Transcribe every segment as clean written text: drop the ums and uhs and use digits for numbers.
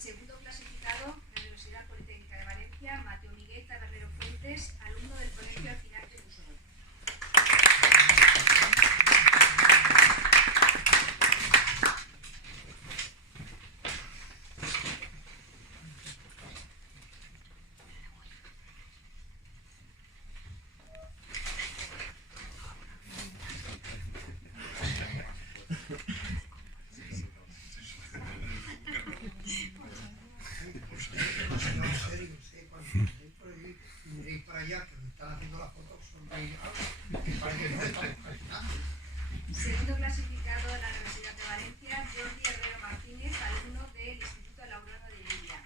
segundo clasificado de la Universidad Politécnica de Valencia, Mateo Miguel Tabernero Fuentes, alumno del Colegio Alcinac de Busol. Segundo clasificado de la Universidad de Valencia, Jordi Herrero Martínez, alumno del Instituto Laurano de Llívia.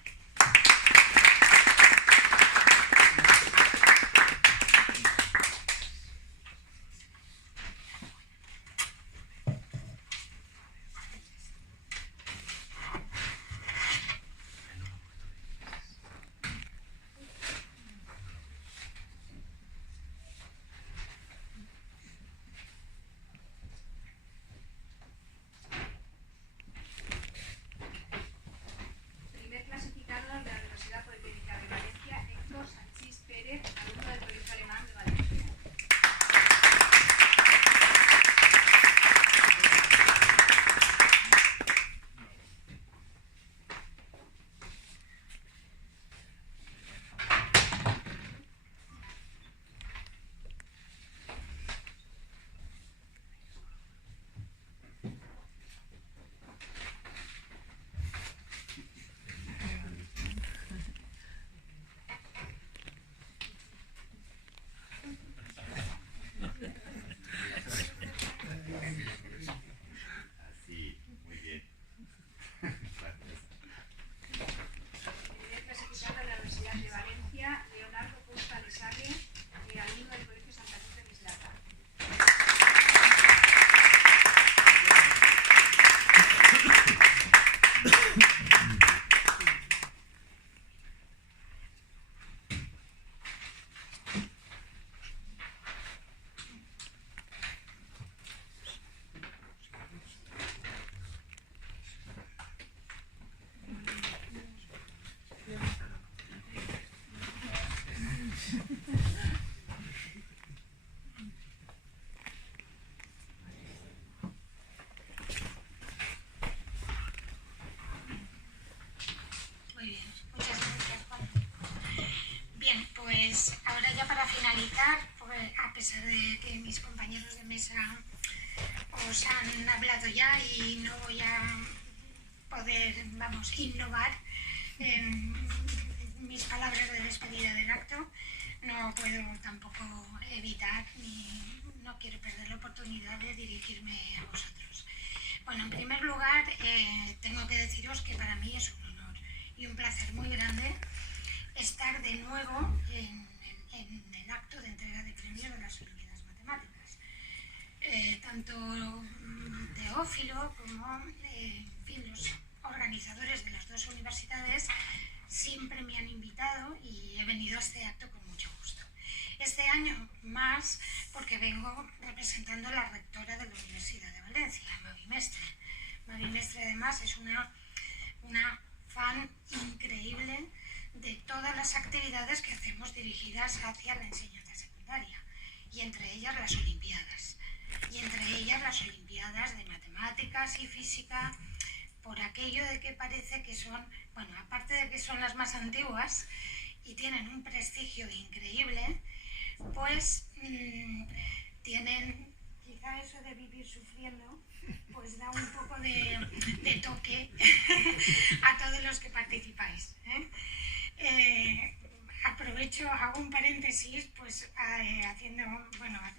A pesar de que mis compañeros de mesa os han hablado ya y no voy a poder, innovar en mis palabras de despedida del acto, no puedo tampoco evitar ni no quiero perder la oportunidad de dirigirme a vosotros. Bueno, en primer lugar, tengo que deciros que para mí es un honor y un placer muy grande estar de nuevo en el acto de entrega de premios de las Olimpiadas Matemáticas. Tanto Teófilo como los organizadores de las dos universidades siempre me han invitado y he venido a este acto con mucho gusto. Este año más porque vengo representando a la rectora de la Universidad de Valencia, Mavi Mestre. Mavi Mestre además es una fan increíble de todas las actividades que hacemos dirigidas hacia la enseñanza secundaria, y entre ellas las Olimpiadas, de matemáticas y física, por aquello de que parece que son, bueno, aparte de que son las más antiguas y tienen un prestigio increíble, pues tienen, quizá eso de vivir sufriendo, pues da un poco de toque a todos los que participáis, aprovecho, hago un paréntesis, pues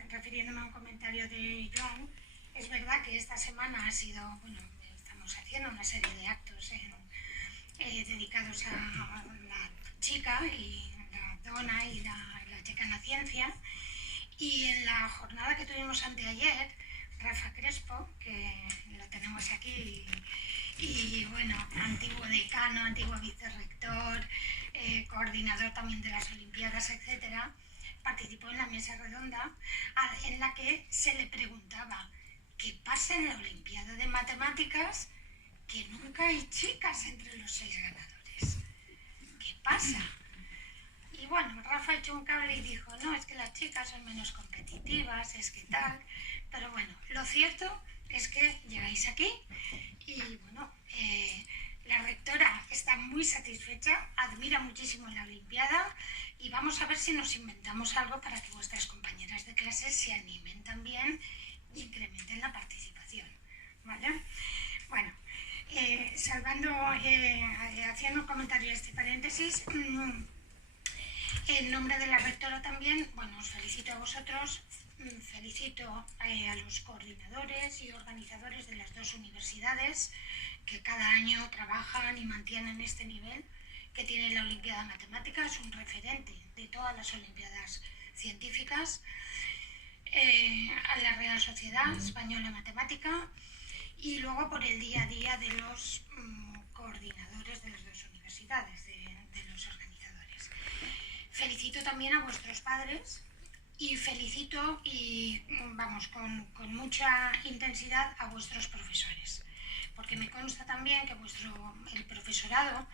refiriéndome a un comentario de Joan. Es verdad que esta semana estamos haciendo una serie de actos dedicados a la chica y la dona y la chica en la ciencia, y en la jornada que tuvimos anteayer, Rafa Crespo, que lo tenemos aquí, y bueno, antiguo decano, antiguo vicerrector, coordinador también de las Olimpiadas, etcétera, participó en la mesa redonda en la que se le preguntaba qué pasa en la Olimpiada de Matemáticas que nunca hay chicas entre los 6 ganadores. ¿Qué pasa? Y bueno, Rafa echó un cable y dijo, no, es que las chicas son menos competitivas, es que tal. Pero bueno, lo cierto es que llegáis aquí y bueno, la rectora está muy satisfecha, admira muchísimo la Olimpiada y vamos a ver si nos inventamos algo para que vuestras compañeras de clase se animen también e incrementen la participación, ¿vale? Bueno, haciendo un comentario a este paréntesis, en nombre de la rectora también, bueno, os felicito a vosotros, felicito a los coordinadores y organizadores de las 2 universidades que cada año trabajan y mantienen este nivel que tiene la Olimpiada Matemática, es un referente de todas las Olimpiadas científicas, a la Real Sociedad Española Matemática y luego por el día a día de los coordinadores de las 2 universidades, de los organizadores. Felicito también a vuestros padres y felicito vamos, con mucha intensidad a vuestros profesores, porque me consta también que el profesorado